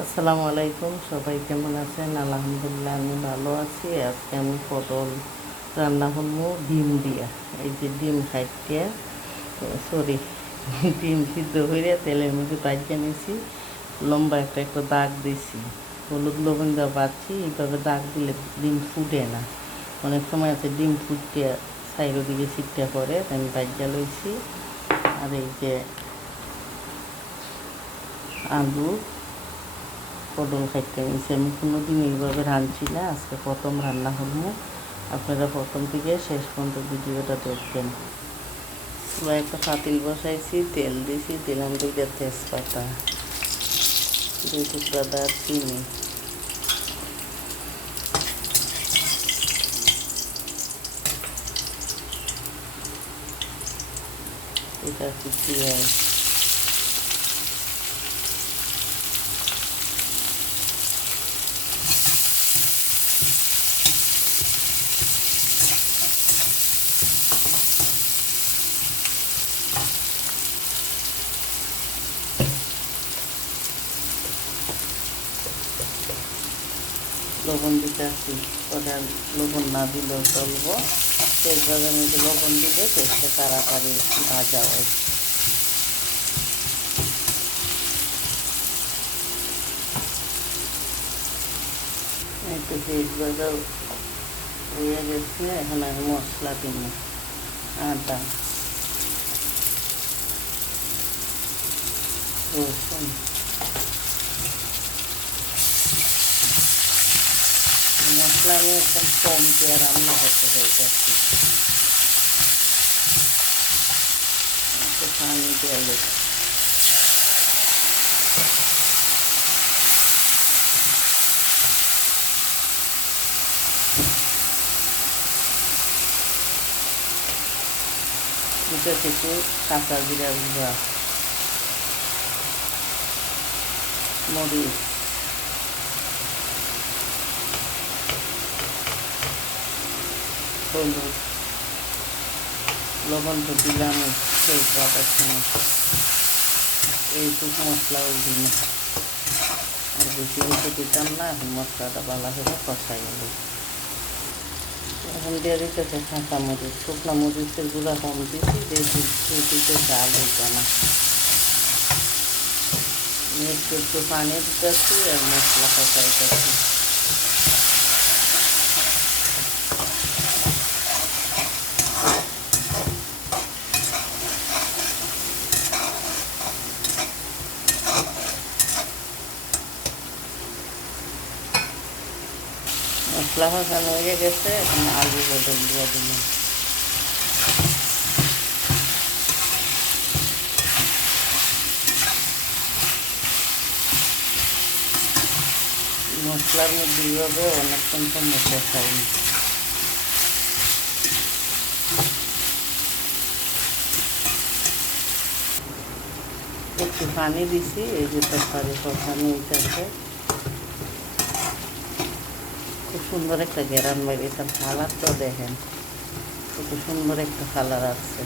আসসালামু আলাইকুম, সবাই কেমন আছেন? আলহামদুলিল্লাহ আমি ভালো আছি। আজকে আমি পটল রান্না করবো ডিম দিয়া। এই যে ডিম খাইটিয়া সরি ডিম সিদ্ধ করে তেলের মধ্যে ভাজিয়ে নিয়েছি, লম্বা একটা একটা দাগ দিয়েছি, হলুদ লবণ দেওয়া বাড়ছি। এইভাবে দাগ দিলে ডিম ফুটে না। অনেক সময় আছে ডিম ফুটতে সাইডের দিকে ছিটটা পরে, আমি ভাজিয়া লইছি। আর এই যে আলু পটল খাইতে নিয়েছি। আমি কোনো দিন এইভাবে রাঁধছি না, আজকে প্রথম রান্না হলো। আপনারা প্রথম থেকে শেষ পর্যন্ত ভিডিওটা দেখবেন। এবার একটা পাতিল বসাইছি, তেল দিয়েছি, দিলাম দুইটা তেজপাতা, 2 টুকরা দারচিনি, এটা কি পেঁয়াজ, লবণ দিতে আসি। ওটা লবণ না দিলেও চলবো। তেজপাতার মধ্যে লবণ দিলে তেজটা তাড়াতাড়ি ভাজা হয়। একটু তেজপাতা হয়ে গেছে, এখন আমি মশলা দিব। আদা, রসুন, মশলা আমি একদম কম দিয়ে রান্না করতে চাইছি। একটু পানি দিয়ে লোক দুটো কিছু কাঁচা জিরা গুঁড়া, মরিচ, হলুদ, লবণ তো দিলাম তেজপাতার সময়। এইটুকু মশলাও দিন, আর বেশি বেশি দিতাম না। এখন মশলাটা ভালো করে কষাই গেল। এখন দিয়ে দিতেছে কাঁচা মরিচ, শুকনা মরিচের গুঁড়া কম দিচ্ছি, বেশি দিতে জাল হইতো না। একটু একটু পানি দিতেছি আর মশলা কষাইতেছি। মশলা কষানো হয়ে গেছে, এখন আলু পটল দিয়ে দিলাম। মশলার মধ্যে এইভাবে অনেকক্ষণ সময় কষাই। একটু পানি দিছি, এই যে তরকারি কষানো হইতেছে। খুব সুন্দর একটা ঘেরান বেরিয়েছে। কালারটা দেখেন, কত সুন্দর একটা কালার আসছে।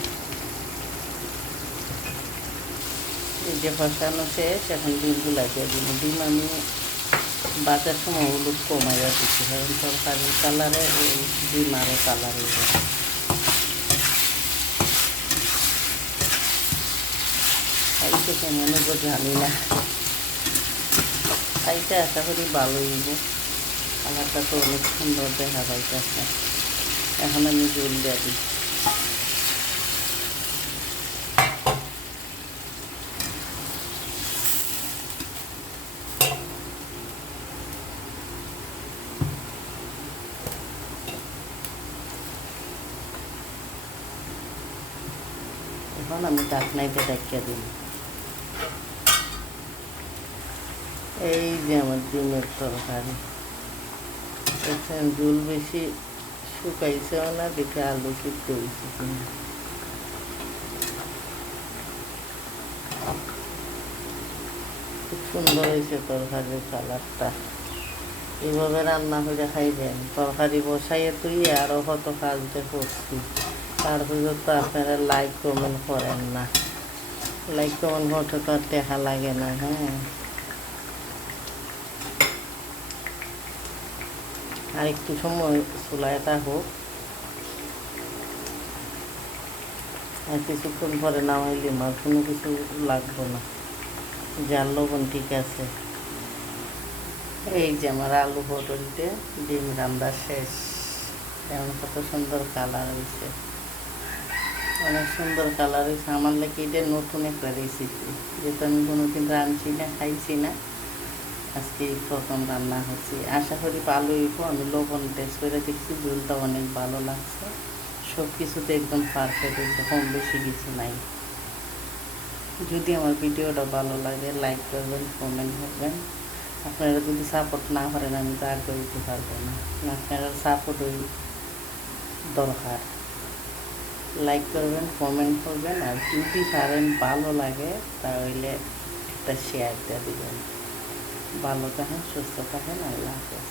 এই যে কষানো শেষ, এখন ডিমগুলা দিয়ে দিন। ডিম আমি বাজার সময় হলুদ কমাইয়া দিচ্ছি, কারণ তরকারির কালারে ওই ডিম আরও কালার হয়ে যায়। খাইতে কেমন হইব জানি না, খাইতে আশা করি ভালো হইব। কালারটা তো অনেক সুন্দর দেখা যাইতেছে। এখন আমি জল দিয়ে দিই। এখন আমি ঢাকনাইতে ঢাকিয়ে দিই। এই যে আমার ডিমের তরকারি, এখানে ঝোল বেশি শুকাইছেও না, দেখে আলু সিদ্ধ হয়েছে কিনা। খুব সুন্দর হয়েছে তরকারির কালারটা। এইভাবে রান্না করে খাইবেন। তরকারি বসাইয়ে তুই আরও কত কাজ করছি, তারপরে তো আপনারা লাইক কমেন্ট করেন না। লাইক কমেন্ট করতে তো আর টেকা লাগে না। হ্যাঁ, আর একটু সময় চুলায় হোক, আর কিছুক্ষণ পরে নামাইলে আর কোনো কিছু লাগবে না, যার লবণ ঠিক আছে। এই যে আমার আলু পটলতে ডিম রান্না শেষ। যেমন কত সুন্দর কালার হয়েছে, অনেক সুন্দর কালার হয়েছে। আমার লাগে এটা নতুন একটা রেসিপি, যেহেতু আমি কোনোদিন রাঁধছি না, খাইছি না, আজকে এই প্রথম রান্না হচ্ছে। আশা করি ভালো হইব। আমি লবণ টেস্ট করে দেখছি, ঝোলটা অনেক ভালো লাগছে, সব কিছুতে একদম পারফেক্ট হয়েছে, কম বেশি কিছু নাই। যদি আমার ভিডিওটা ভালো লাগে লাইক করবেন, কমেন্ট করবেন। আপনারা যদি সাপোর্ট না করেন আমি তো আগে দিতে পারবো না, আপনারা সাপোর্টই দরকার। লাইক করবেন, কমেন্ট করবেন, আর যদি পারেন ভালো লাগে তাহলে একটা শেয়ার দিয়ে দেবেন। ভালো থাকেন, সুস্থ থাকেন, আল্লাহ হাফেজ।